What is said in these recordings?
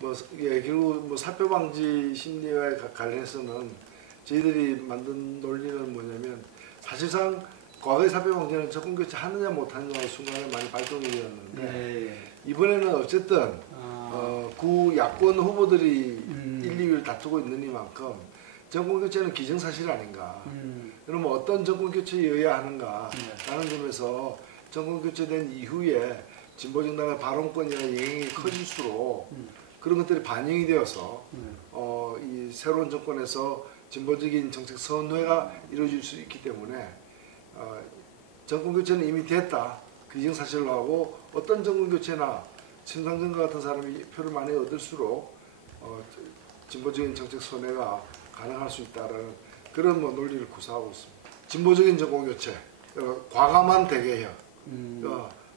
결국 사표 방지 심리와 관련해서는 저희들이 만든 논리는 뭐냐면 사실상 과거의 사표 방지는 정권 교체 하느냐 못하느냐의 순간에 많이 발동이 되었는데 이번에는 어쨌든 구 야권 후보들이 1, 2위를 다투고 있는 이만큼 정권 교체는 기정사실 아닌가. 그러면 어떤 정권 교체여야 하는가라는 점에서 정권 교체된 이후에 진보정당의 발언권이나 영향이 커질수록 그런 것들이 반영이 되어서 이 새로운 정권에서 진보적인 정책 선회가 이루어질 수 있기 때문에 정권 교체는 이미 됐다. 기정사실로 하고 어떤 정권 교체나 심상정과 같은 사람이 표를 많이 얻을수록 진보적인 정책 선회가 가능할 수 있다라는 그런 논리를 구사하고 있습니다. 진보적인 정권 교체, 과감한 대개혁.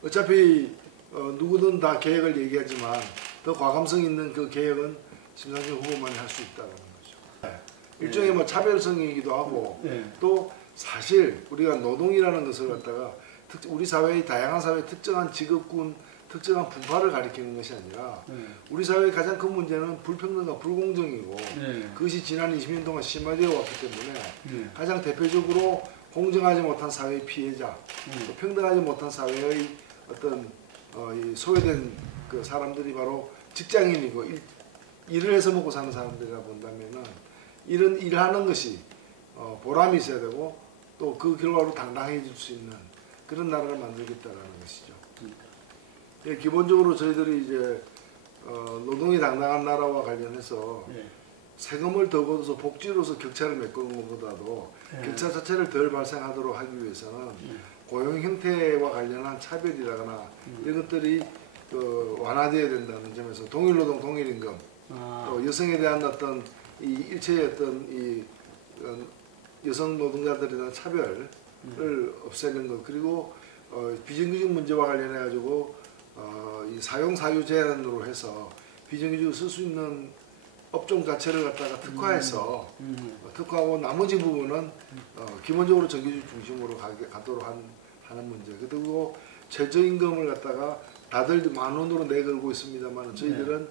어차피 누구든 다 개혁을 얘기하지만 더 과감성 있는 그 개혁은 심상정 후보만이 할 수 있다는 거죠. 일종의 차별성이기도 하고 또 사실 우리가 노동이라는 것을 갖다가 우리 사회의 다양한 사회의 특정한 직업군, 특정한 분파를 가리키는 것이 아니라 우리 사회의 가장 큰 문제는 불평등과 불공정이고 그것이 지난 20년 동안 심화되어 왔기 때문에 가장 대표적으로 공정하지 못한 사회의 피해자, 또 평등하지 못한 사회의 어떤 이 소외된 그 사람들이 바로 직장인이고 일을 해서 먹고 사는 사람들이라 본다면은 이런 일하는 것이 보람이 있어야 되고 또 그 결과로 당당해질 수 있는 그런 나라를 만들겠다라는 것이죠. 예, 기본적으로 저희들이 이제 노동이 당당한 나라와 관련해서 세금을 더 걷어서 복지로서 격차를 메꾸는 것보다도 격차 자체를 덜 발생하도록 하기 위해서는 고용 형태와 관련한 차별이라거나 이런 것들이 완화되어야 된다는 점에서 동일노동 동일임금, 또 여성에 대한 어떤 이 일체의 어떤 이 여성 노동자들에 대한 차별을 없애는 것, 그리고 비정규직 문제와 관련해 가지고 이 사용 사유 제한으로 해서 비정규직을 쓸 수 있는 업종 자체를 갖다가 특화해서 특화하고 나머지 부분은 기본적으로 정규직 중심으로 가도록 하는 문제. 그리고 최저임금을 갖다가 다들 10,000원으로 내걸고 있습니다만 저희들은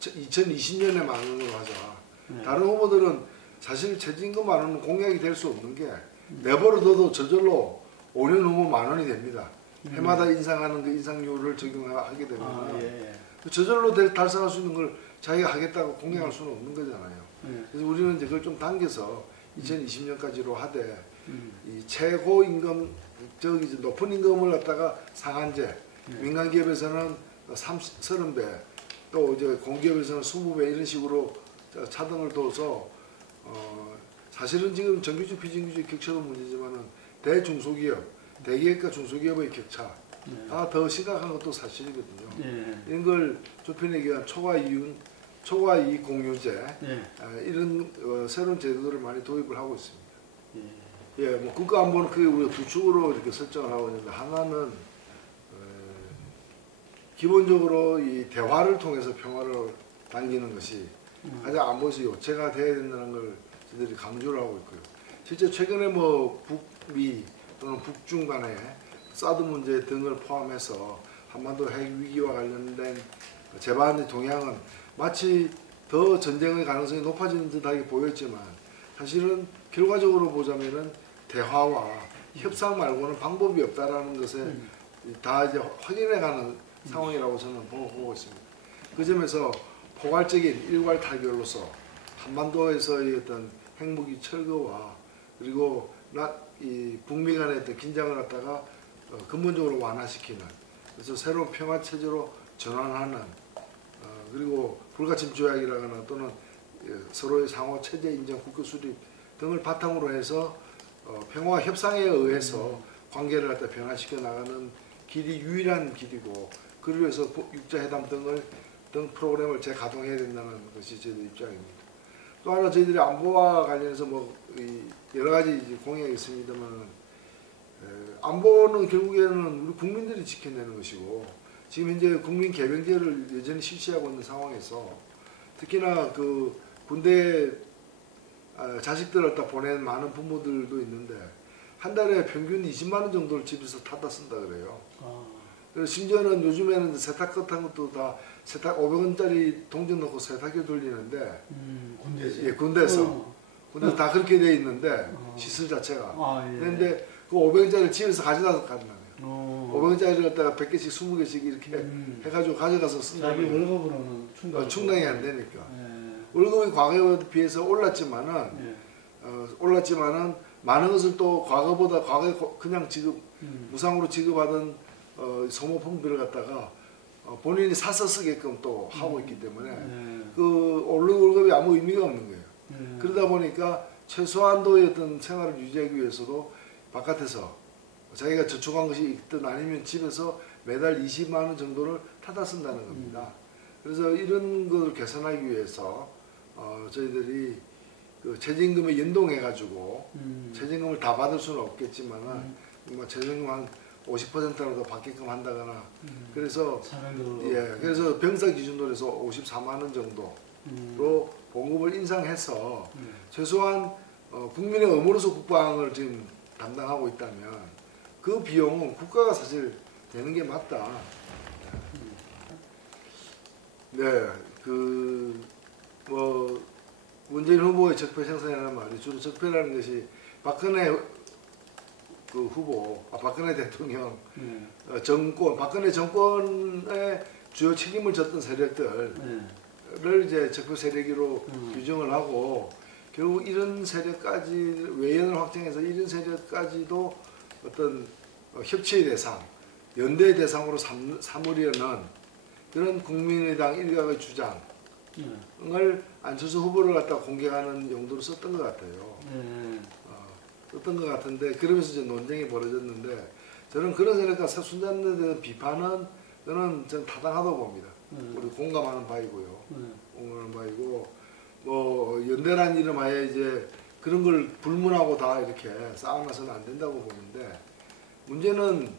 2020년에 10,000원으로 하자. 다른 후보들은 사실 최저임금 10,000원은 공약이 될 수 없는 게 내버려둬도 저절로 5년 후면 10,000원이 됩니다. 해마다 인상하는 그 인상률을 적용하게 되면 저절로 달성할 수 있는 걸 자기가 하겠다고 공약할 수는 없는 거잖아요. 그래서 우리는 이제 그걸 좀 당겨서 2020년까지로 하되 이 최고 임금, 이제 높은 임금을 갖다가 상한제, 민간 기업에서는 30배, 또 이제 공기업에서는 20배 이런 식으로 차등을 둬서 사실은 지금 정규직 비정규직 격차도 문제지만은 대중소기업, 대기업과 중소기업의 격차가 더 심각한 것도 사실이거든요. 이런 걸 좁혀내기 위한 초과이익 공유제 이런 새로운 제도들을 많이 도입을 하고 있습니다. 뭐 국가안보는 크게 우리가 두 축으로 이렇게 설정을 하고 있는데 하나는 기본적으로 이 대화를 통해서 평화를 당기는 것이 가장 안보에서 요체가 돼야 된다는 걸 저희들이 강조를 하고 있고요. 실제 최근에 뭐 북미 또는 북중 간의 사드 문제 등을 포함해서 한반도 핵 위기와 관련된 재반의 동향은 마치 더 전쟁의 가능성이 높아지는 듯하게 보였지만 사실은 결과적으로 보자면은 대화와 협상 말고는 방법이 없다라는 것에 다 이제 확인해가는 상황이라고 저는 보고 있습니다. 그 점에서 포괄적인 일괄 타결로서 한반도에서의 어떤 핵무기 철거와 그리고 이 북미 간의 어떤 긴장을 갖다가 근본적으로 완화시키는, 그래서 새로운 평화 체제로 전환하는, 그리고 불가침 조약이라거나 또는 서로의 상호 체제 인정 국교 수립 등을 바탕으로 해서 평화 협상에 의해서 관계를 갖다 변화시켜 나가는 길이 유일한 길이고, 그를 위해서 육자회담 등 프로그램을 재가동해야 된다는 것이 저희들 입장입니다. 또 하나 저희들이 안보와 관련해서 뭐 여러 가지 공약이 있습니다만, 안보는 결국에는 우리 국민들이 지켜내는 것이고, 지금 현재 국민 개병제를 여전히 실시하고 있는 상황에서 특히나 그 군대에 자식들을 다 보낸 많은 부모들도 있는데 한 달에 평균 20만 원 정도를 집에서 타다 쓴다 그래요. 그래서 심지어는 요즘에는 세탁 같은 것도 다 세탁 500원짜리 동전 넣고 세탁기 돌리는데 군대에서. 예, 군대에서 군대 다 그렇게 돼 있는데 시설 자체가. 그런데 그 500원짜리 집에서 가져다 간다네요. 500원짜리를 갖다가 100개씩 20개씩 이렇게 해가지고 가져가서 쓴다고. 자기 월급으로는 충당이 안 되니까. 월급이 과거에 비해서 올랐지만은 많은 것을 또 과거보다 과거에 그냥 지급 무상으로 지급하던 소모품들을 갖다가 본인이 사서 쓰게끔 또 하고 있기 때문에 그 오른 월급이 아무 의미가 없는 거예요. 그러다 보니까 최소한도의 어떤 생활을 유지하기 위해서도 바깥에서 자기가 저축한 것이 있든 아니면 집에서 매달 20만 원 정도를 타다 쓴다는 겁니다. 그래서 이런 것을 개선하기 위해서 저희들이 그 최저임금에 연동해가지고 최저임금을 다 받을 수는 없겠지만은 뭐 최저임금 한 50%라도 받게끔 한다거나 그래서 그래서 병사 기준으로 해서 54만 원 정도로 봉급을 인상해서 최소한 국민의 의무로서 국방을 지금 담당하고 있다면 그 비용은 국가가 사실 되는 게 맞다. 네, 문재인 후보의 적폐 생산이라는 말이 주로 적폐라는 것이 박근혜 박근혜 대통령 정권, 박근혜 정권의 주요 책임을 졌던 세력들을 이제 적폐 세력으로 규정을 하고 결국 이런 세력까지 외연을 확장해서 이런 세력까지도 어떤 협치의 대상, 연대의 대상으로 삼으려는 그런 국민의당 일각의 주장을 안철수 후보를 갖다 공격하는 용도로 썼던 것 같아요. 썼던 것 같은데 그러면서 이제 논쟁이 벌어졌는데 저는 그런 세력과 순잔에 대한 비판은 저는 타당하다고 봅니다. 우리 공감하는 바이고요. 공감하는 바이고 뭐 연대란 이름 하에 이제 그런 걸 불문하고 다 이렇게 싸워나서는 안 된다고 보는데 문제는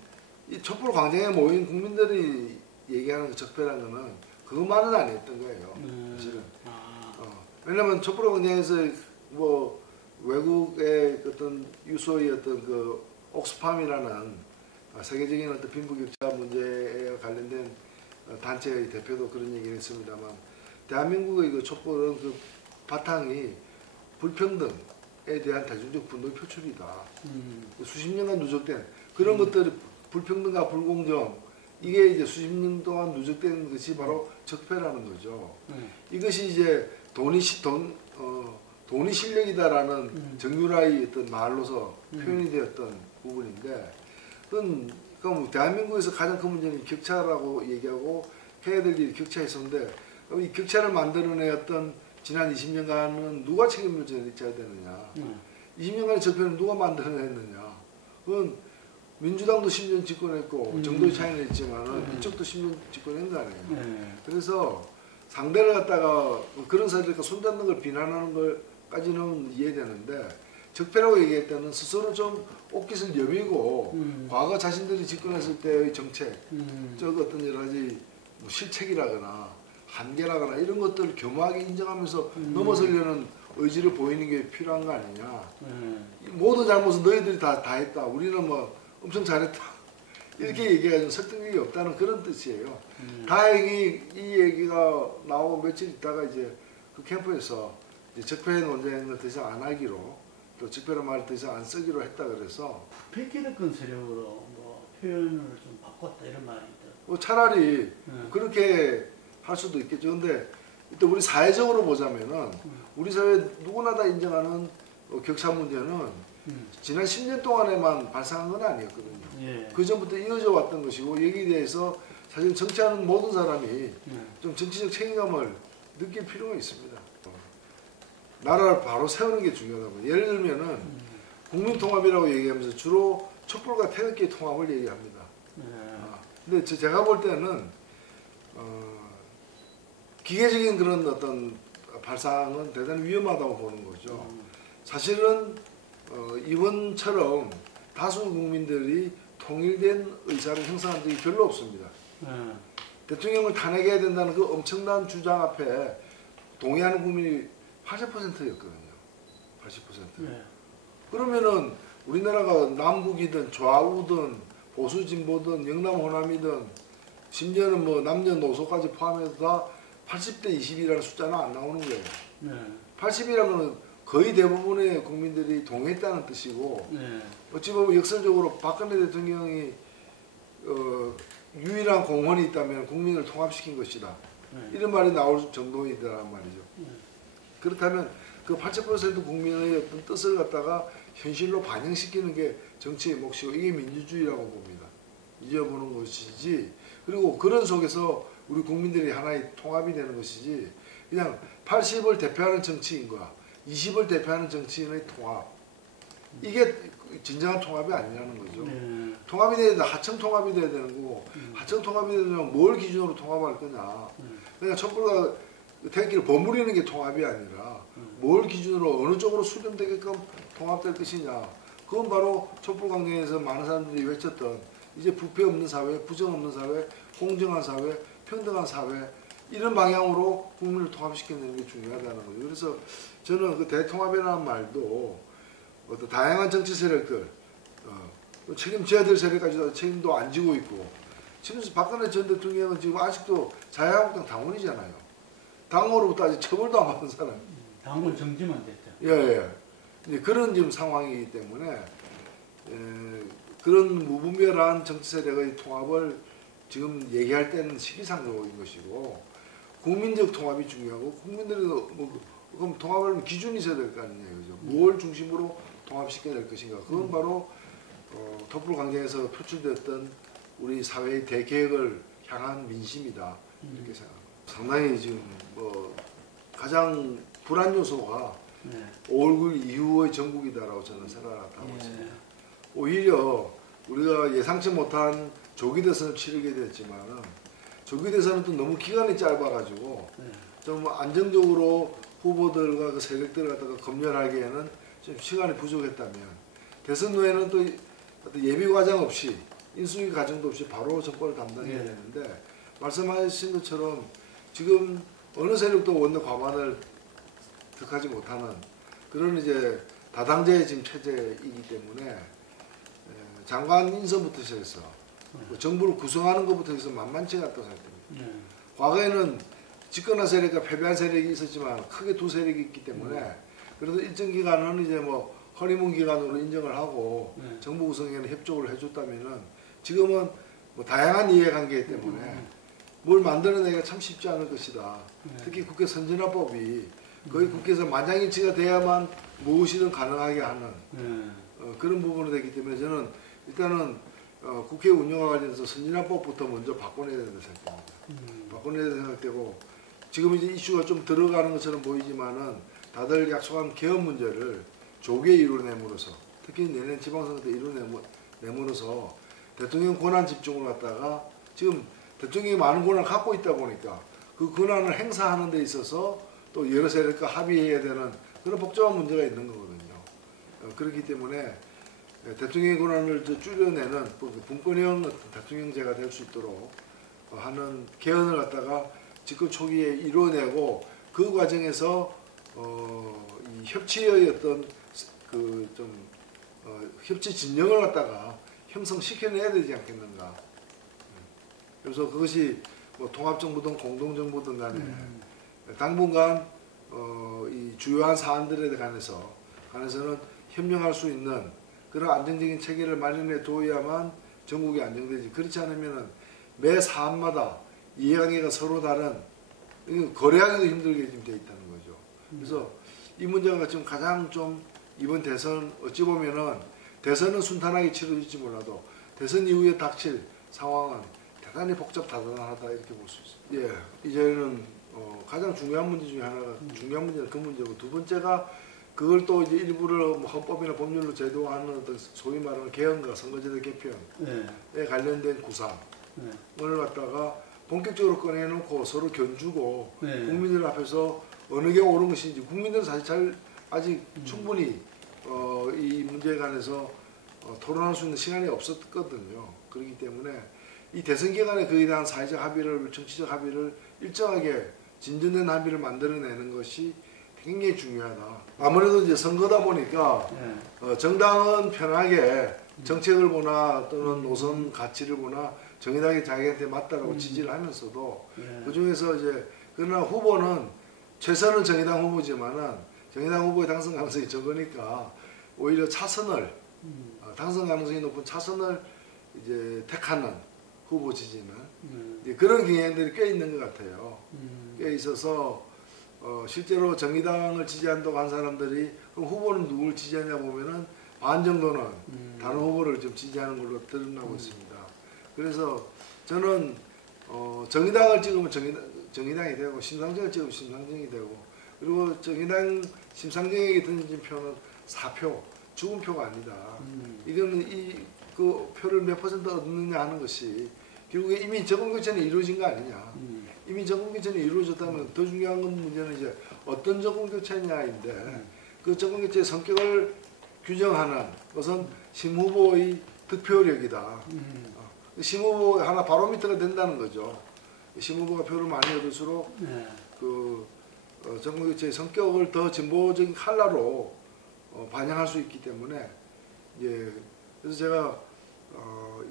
이 촛불 광장에 모인 국민들이 얘기하는 그 적폐라는 거는 그것만은 아니었던 거예요. 사실은. 왜냐면 촛불 광장에서 뭐 외국의 어떤 유소의 어떤 그 옥스팜이라는 세계적인 어떤 빈부격차 문제에 관련된 단체의 대표도 그런 얘기를 했습니다만 대한민국의 그 촛불은 그 바탕이 불평등에 대한 대중적 분노의 표출이다. 수십 년간 누적된 그런 것들이 불평등과 불공정 이게 이제 수십 년 동안 누적된 것이 바로 적폐라는 거죠. 이것이 이제 돈이 실력이다라는 정유라의 어떤 말로서 표현이 되었던 부분인데 그건 대한민국에서 가장 큰 문제는 격차라고 얘기하고 해야 될 일이 격차였었는데 이 격차를 만들어내었던 지난 20년간은 누가 책임을 져야 되느냐 20년간의 적폐는 누가 만들어냈느냐 그건 민주당도 10년 집권했고 정도의 차이는 있지만 이쪽도 10년 집권한 거 아니에요. 그래서 상대를 갖다가 그런 사람들과 손잡는 걸 비난하는 걸까지는 이해되는데 적폐라고 얘기할 때는 스스로 좀 옷깃을 여미고 과거 자신들이 집권했을 때의 정책 저 어떤 여러 가지 뭐 실책이라거나 한계라거나 이런 것들을 겸허하게 인정하면서 넘어서려는 의지를 보이는 게 필요한 거 아니냐. 모든 잘못은 너희들이 다 했다. 우리는 뭐 엄청 잘했다. 이렇게 얘기가 설득력이 없다는 그런 뜻이에요. 다행히 이 얘기가 나오고 며칠 있다가 이제 그 캠프에서 이제 적폐 논쟁을 더 이상 안 하기로 또 적폐란 말을 더 이상 안 쓰기로 했다 그래서 폐기득권 세력으로 뭐 표현을 좀 바꿨다 이런 말이 있더라고요. 뭐 차라리 그렇게 할 수도 있겠죠. 근데 또 우리 사회적으로 보자면은 우리 사회 누구나 다 인정하는 격차 문제는 지난 10년 동안에만 발생한 건 아니었거든요. 그 전부터 이어져 왔던 것이고 여기에 대해서 사실 정치하는 모든 사람이 좀 정치적 책임감을 느낄 필요가 있습니다. 나라를 바로 세우는 게 중요하다고. 예를 들면은 국민통합이라고 얘기하면서 주로 촛불과 태극기 통합을 얘기합니다. 근데 제가 볼 때는 기계적인 그런 어떤 발상은 대단히 위험하다고 보는 거죠. 사실은 이번처럼 다수 국민들이 통일된 의사를 형성한 적이 별로 없습니다. 대통령을 탄핵해야 된다는 그 엄청난 주장 앞에 동의하는 국민이 80%였거든요. 80%. 그러면은 우리나라가 남북이든 좌우든 보수 진보든 영남 호남이든 심지어는 뭐 남녀노소까지 포함해서 다 80대 20이라는 숫자는 안 나오는 거예요. 네. 80이라면 거의 대부분의 국민들이 동의했다는 뜻이고 네. 어찌 보면 역설적으로 박근혜 대통령이 유일한 공헌이 있다면 국민을 통합시킨 것이다. 네. 이런 말이 나올 정도이더란 말이죠. 네. 그렇다면 그 80% 국민의 어떤 뜻을 갖다가 현실로 반영시키는 게 정치의 몫이고 이게 민주주의라고 봅니다. 잊어보는 것이지. 그리고 그런 속에서 우리 국민들이 하나의 통합이 되는 것이지 그냥 80을 대표하는 정치인과 20을 대표하는 정치인의 통합 이게 진정한 통합이 아니라는 거죠. 네. 통합이 돼야 되는데 하청 통합이 돼야 되는 거고 하청 통합이 되려면 뭘 기준으로 통합할 거냐. 그러니까 촛불과 태극기를 버무리는 게 통합이 아니라 뭘 기준으로 어느 쪽으로 수렴되게끔 통합될 것이냐. 그건 바로 촛불광장에서 많은 사람들이 외쳤던 이제 부패 없는 사회, 부정 없는 사회, 공정한 사회, 평등한 사회 이런 방향으로 국민을 통합시키는 게 중요하다는 거죠. 그래서 저는 그 대통합이라는 말도 어떤 다양한 정치 세력들 책임져야 될 세력까지도 책임도 안 지고 있고 지금 박근혜 전 대통령은 지금 아직도 자유한국당 당원이잖아요. 당원으로부터 아직 처벌도 안 받은 사람. 당원 정지만 됐죠. 예. 이제 그런 지금 상황이기 때문에 그런 무분별한 정치 세력의 통합을 지금 얘기할 때는 시기상조인 것이고 국민적 통합이 중요하고 국민들이 그럼 통합하려면 기준이 있어야 될 거 아니냐 그죠? 뭘 중심으로 통합시켜야 될 것인가? 그건 바로 촛불광장에서 표출되었던 우리 사회의 대개혁을 향한 민심이다 이렇게 생각합니다. 상당히 지금 뭐 가장 불안 요소가 네. 5.19 이후의 전국이다라고 저는 생각하고 예. 있습니다. 오히려 우리가 예상치 못한 조기 대선을 치르게 됐지만은 조기 대선은 또 너무 기간이 짧아가지고 네. 좀 안정적으로 후보들과 그 세력들을 갖다가 검열하기에는 좀 시간이 부족했다면 대선 후에는 또 어떤 예비 과정 없이 인수위 과정도 없이 바로 정권을 담당해야 네. 되는데 말씀하신 것처럼 지금 어느 세력도 원내 과반을 득하지 못하는 그런 이제 다당제의 지금 체제이기 때문에 장관 인선부터 시작해서 정부를 구성하는 것부터 해서 만만치가 않다고 생각됩니다. 과거에는 집권한 세력과 패배한 세력이 있었지만 크게 두 세력이 있기 때문에 그래도 일정 기간은 이제 뭐 허니문 기간으로 인정을 하고 정부 구성에는 협조를 해줬다면은 지금은 뭐 다양한 이해관계 때문에 뭘 만들어내기가 참 쉽지 않을 것이다. 특히 국회 선진화법이 거의 국회에서 만장일치가 돼야만 무엇이든 가능하게 하는 그런 부분이 되기 때문에 저는 일단은 국회 운영과 관련해서 선진화법부터 먼저 바꿔내야 된다고 생각합니다. 바꿔내야 된다고 생각되고 지금 이제 이슈가 좀 들어가는 것처럼 보이지만은 다들 약속한 개헌 문제를 조기에 이루어냄으로써 특히 내년 지방선거 때 이루어냄으로써 대통령 권한 집중을 갖다가 지금 대통령이 많은 권한을 갖고 있다 보니까 그 권한을 행사하는 데 있어서 또 여러 세력과 합의해야 되는 그런 복잡한 문제가 있는 거거든요. 그렇기 때문에 대통령의 권한을 줄여내는 분권형 대통령제가 될 수 있도록 하는 개헌을 갖다가 집권 초기에 이루어내고 그 과정에서 이 협치의 어떤 그 좀 협치 진영을 갖다가 형성시켜내야 되지 않겠는가. 그래서 그것이 뭐 통합정부든 공동정부든 간에 당분간 이 주요한 사안들에 관해서는 협력할 수 있는 그런 안정적인 체계를 마련해 둬야만 전국이 안정되지. 그렇지 않으면은 매 사안마다 이해관계가 서로 다른 거래하기도 힘들게 지금 돼 있다는 거죠. 그래서 이 문제가 지금 가장 좀 이번 대선 어찌 보면은 대선은 순탄하게 치러질지 몰라도 대선 이후에 닥칠 상황은 대단히 복잡다단하다 이렇게 볼 수 있습니다. 예, 이제는 가장 중요한 문제 중에 하나가 중요한 문제는 그 문제고 두 번째가 그걸 또 이제 일부를 뭐 헌법이나 법률로 제도화하는 어떤 소위 말하는 개헌과 선거제도 개편에 관련된 구상을 갖다가 본격적으로 꺼내놓고 서로 견주고 국민들 앞에서 어느 게 옳은 것인지 국민들은 사실 아직 충분히 이 문제에 관해서 토론할 수 있는 시간이 없었거든요. 그렇기 때문에 이 대선 기간에 그에 대한 사회적 합의를 정치적 합의를 일정하게 진전된 합의를 만들어내는 것이 굉장히 중요하다. 아무래도 이제 선거다 보니까 정당은 편하게 정책을 보나 또는 노선 가치를 보나 정의당이 자기한테 맞다라고 지지를 하면서도 예. 그 중에서 이제 그러나 후보는 최선은 정의당 후보지만은 정의당 후보의 당선 가능성이 적으니까 오히려 차선을 당선 가능성이 높은 차선을 이제 택하는 후보 지지는 이제 그런 경향들이 꽤 있는 것 같아요. 꽤 있어서 실제로 정의당을 지지한다고 한 사람들이 그럼 후보는 누구를 지지하냐 보면은 반 정도는 다른 후보를 좀 지지하는 걸로 드러나고 있습니다. 그래서 저는 정의당을 찍으면 정의당이 되고 심상정을 찍으면 심상정이 되고 그리고 정의당 심상정에게 던진 표는 4표 죽은 표가 아니다. 이거는 그 표를 몇 퍼센트 얻느냐 하는 것이 결국에 이미 정권교체는 이루어진 거 아니냐. 이미 정권교체는 이루어졌다면 더 중요한 건 문제는 이제 어떤 정권교체냐인데 그 정권교체의 성격을 규정하는 것은 심 후보의 득표력이다. 심 후보 하나 바로미터가 된다는 거죠. 심 후보가 표를 많이 얻을수록 그 정권교체의 성격을 더 진보적인 컬러로 반영할 수 있기 때문에 그래서 제가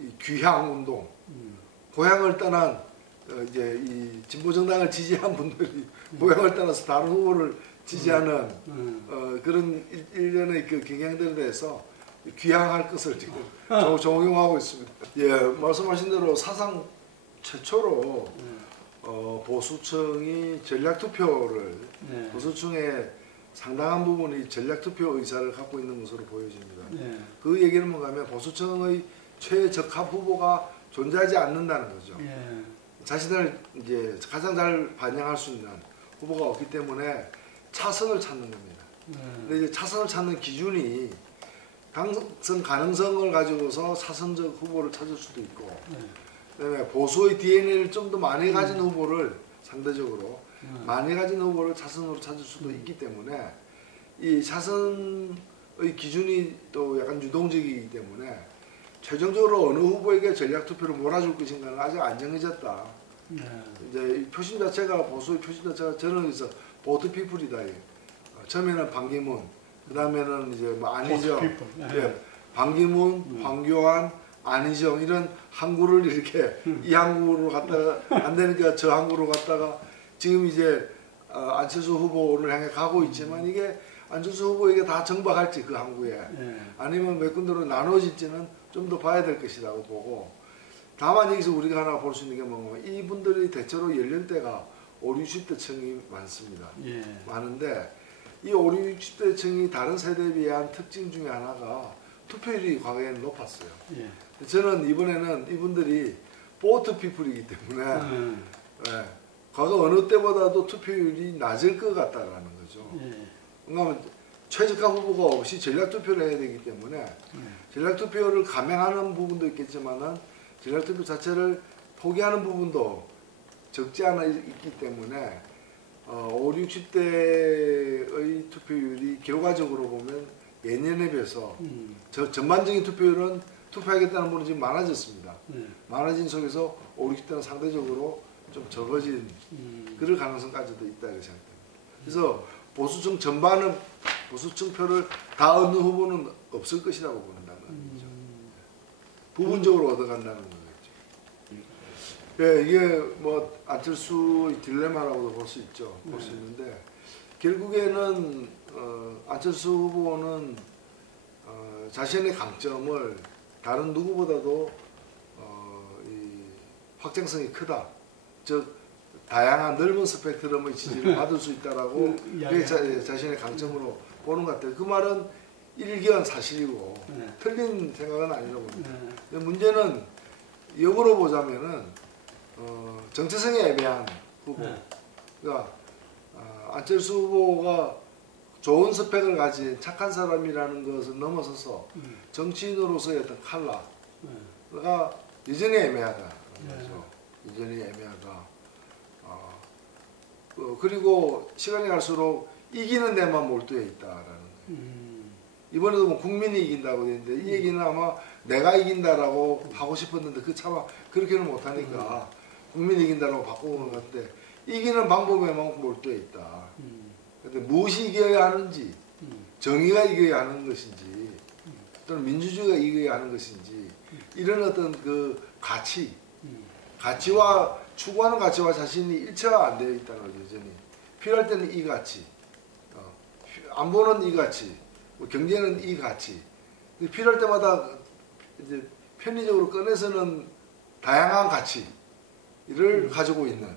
이 귀향 운동, 고향을 떠난 이제 이 진보 정당을 지지한 분들이 고향을 떠나서 다른 후보를 지지하는 그런 일련의 그 경향들에 대해서 귀향할 것을 지금 적용하고 있습니다. 예, 말씀하신 대로 사상 최초로 보수층이 전략투표를 보수층의 상당한 부분이 전략투표 의사를 갖고 있는 것으로 보여집니다. 그 얘기는 뭔가 하면 보수층의 최적합 후보가 존재하지 않는다는 거죠. 자신을 이제 가장 잘 반영할 수 있는 후보가 없기 때문에 차선을 찾는 겁니다. 근데 이제 차선을 찾는 기준이 당선 가능성을 가지고서 사선적 후보를 찾을 수도 있고 그다음에 보수의 DNA를 좀 더 많이 가진 후보를 상대적으로 많이 가진 후보를 차선으로 찾을 수도 있기 때문에 이 차선의 기준이 또 약간 유동적이기 때문에 최종적으로 어느 후보에게 전략투표를 몰아줄 것인가는 아직 안 정해졌다. 이제 이 표심 자체가 보수의 표심 자체가 저는 그래서 보트 피플이다. 처음에는 반기문, 그 다음에는 이제 뭐 안희정, 반기문, 황교안, 안희정 이런 항구를 이렇게 이 항구로 갔다가 안 되니까 저 항구로 갔다가 지금 이제 안철수 후보를 향해 가고 있지만 이게 안철수 후보에게 다 정박할지 그 항구에 아니면 몇 군데로 나눠질지는 좀 더 봐야 될 것이라고 보고 다만 여기서 우리가 하나 볼 수 있는 게 뭐냐면 이분들이 대체로 연령대가 5, 60대층이 많습니다. 많은데 이 5, 60대층이 다른 세대에 비한 특징 중에 하나가 투표율이 과거에는 높았어요. 저는 이번에는 이분들이 보트 피플이기 때문에 과거 어느 때보다도 투표율이 낮을 것 같다라는 거죠. 그러니까 최적화 후보가 없이 전략투표를 해야 되기 때문에 전략투표를 감행하는 부분도 있겠지만은 전략투표 자체를 포기하는 부분도 적지 않아 있기 때문에 5, 60대의 투표율이 결과적으로 보면 예년에 비해서 전반적인 투표율은 투표하겠다는 분은 지금 많아졌습니다. 많아진 속에서 5, 60대는 상대적으로 좀 적어진 그럴 가능성까지도 있다 이렇게 생각합니다. 그래서 보수층 전반은 보수층 표를 다 얻는 후보는 없을 것이라고 본다는 거죠. 부분적으로 얻어간다는 거겠죠. 이게 뭐 안철수의 딜레마라고도 볼 수 있죠. 볼 수 있는데 결국에는 안철수 후보는 자신의 강점을 다른 누구보다도 이 확장성이 크다. 즉 다양한 넓은 스펙트럼의 지지를 받을 수 있다라고 그게 자신의 강점으로 보는 것 같아요. 그 말은 일견 사실이고 틀린 생각은 아니라고 봅니다. 문제는 역으로 보자면은 정체성이 애매한 후보. 그러니까 안철수 후보가 좋은 스펙을 가진 착한 사람이라는 것을 넘어서서 정치인으로서의 어떤 컬러가 여전히 애매하다. 그렇죠? 여전히 애매하다. 그리고 시간이 갈수록 이기는 데만 몰두해 있다라는 거예요. 이번에도 뭐 국민이 이긴다고 했는데 이 얘기는 아마 내가 이긴다라고 하고 싶었는데 그 차마 그렇게는 못하니까 국민이 이긴다라고 바꾸는 것 같은데 이기는 방법에만 몰두해 있다. 근데 무엇이 이겨야 하는지 정의가 이겨야 하는 것인지 또는 민주주의가 이겨야 하는 것인지 이런 어떤 그 가치 가치와 추구하는 가치와 자신이 일치가 안 되어 있다는 거죠. 여전히 필요할 때는 이 가치, 안보는 이 가치, 뭐 경제는 이 가치. 필요할 때마다 이제 편의적으로 꺼내서는 다양한 가치를 가지고 있는.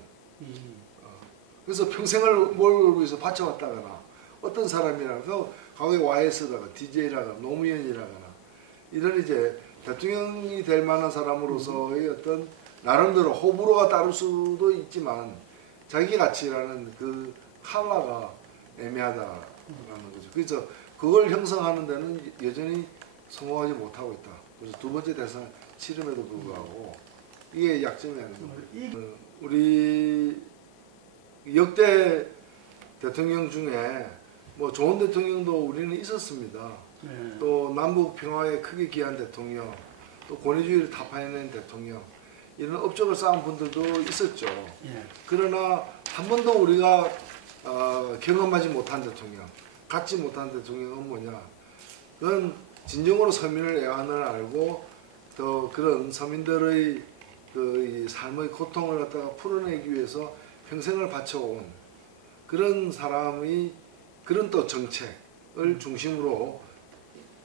그래서 평생을 뭘 위해서 바쳐왔다거나 어떤 사람이라서 과거에 YS다가 DJ라거나 노무현이라거나 이런 이제 대통령이 될 만한 사람으로서의 어떤 나름대로 호불호가 따를 수도 있지만 자기 가치라는 그 컬러가 애매하다라는 거죠. 그래서 그걸 형성하는 데는 여전히 성공하지 못하고 있다. 그래서 두 번째 대선 치름에도 불구하고 이게 약점이 아닙니다. 우리 역대 대통령 중에 뭐 좋은 대통령도 우리는 있었습니다. 또 남북 평화에 크게 기여한 대통령, 또 권위주의를 타파해낸 대통령, 이런 업적을 쌓은 분들도 있었죠. 그러나 한 번도 우리가 경험하지 못한 대통령, 갖지 못한 대통령은 뭐냐? 그건 진정으로 서민의 애환을 알고 또 그런 서민들의 그 삶의 고통을 갖다가 풀어내기 위해서 평생을 바쳐온 그런 사람의 그런 또 정책을 중심으로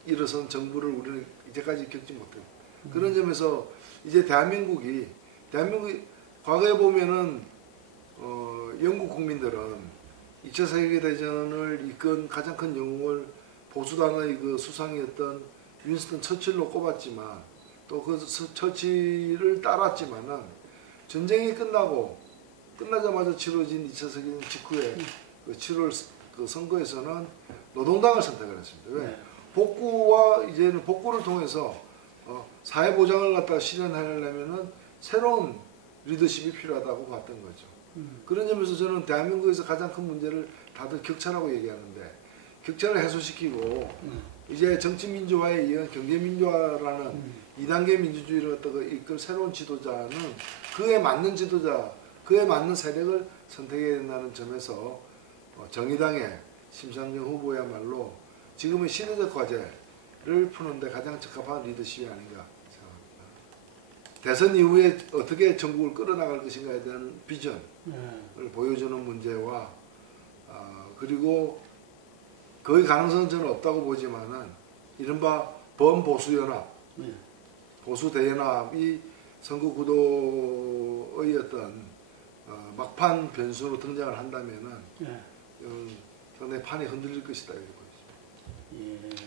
일어선 정부를 우리는 이제까지 겪지 못해요. 그런 점에서 이제 대한민국이 과거에 보면은 영국 국민들은 2차 세계대전을 이끈 가장 큰 영웅을 보수당의 그 수상이었던 윈스턴 처칠로 꼽았지만 또 그 처칠을 따랐지만은 전쟁이 끝나자마자 치러진 2차 세계대전 직후에 그 7월 그 선거에서는 노동당을 선택을 했습니다. 왜? 복구와 이제는 복구를 통해서 사회 보장을 갖다 실현하려면은 새로운 리더십이 필요하다고 봤던 거죠. 그런 점에서 저는 대한민국에서 가장 큰 문제를 다들 격차라고 얘기하는데 격차를 해소시키고 이제 정치민주화에 이은 경제민주화라는 2단계 민주주의를 갖다가 이끌 새로운 지도자는 그에 맞는 지도자, 그에 맞는 세력을 선택해야 된다는 점에서 정의당의 심상정 후보야말로 지금의 시대적 과제를 푸는데 가장 적합한 리더십이 아닌가 생각합니다. 대선 이후에 어떻게 전국을 끌어나갈 것인가에 대한 비전을 보여주는 문제와 그리고 거의 가능성은 저는 없다고 보지만은 이른바 범보수연합, 보수대연합이 선거 구도의 어떤 막판 변수로 등장을 한다면은 상당히 판이 흔들릴 것이다 이렇게 보입니다.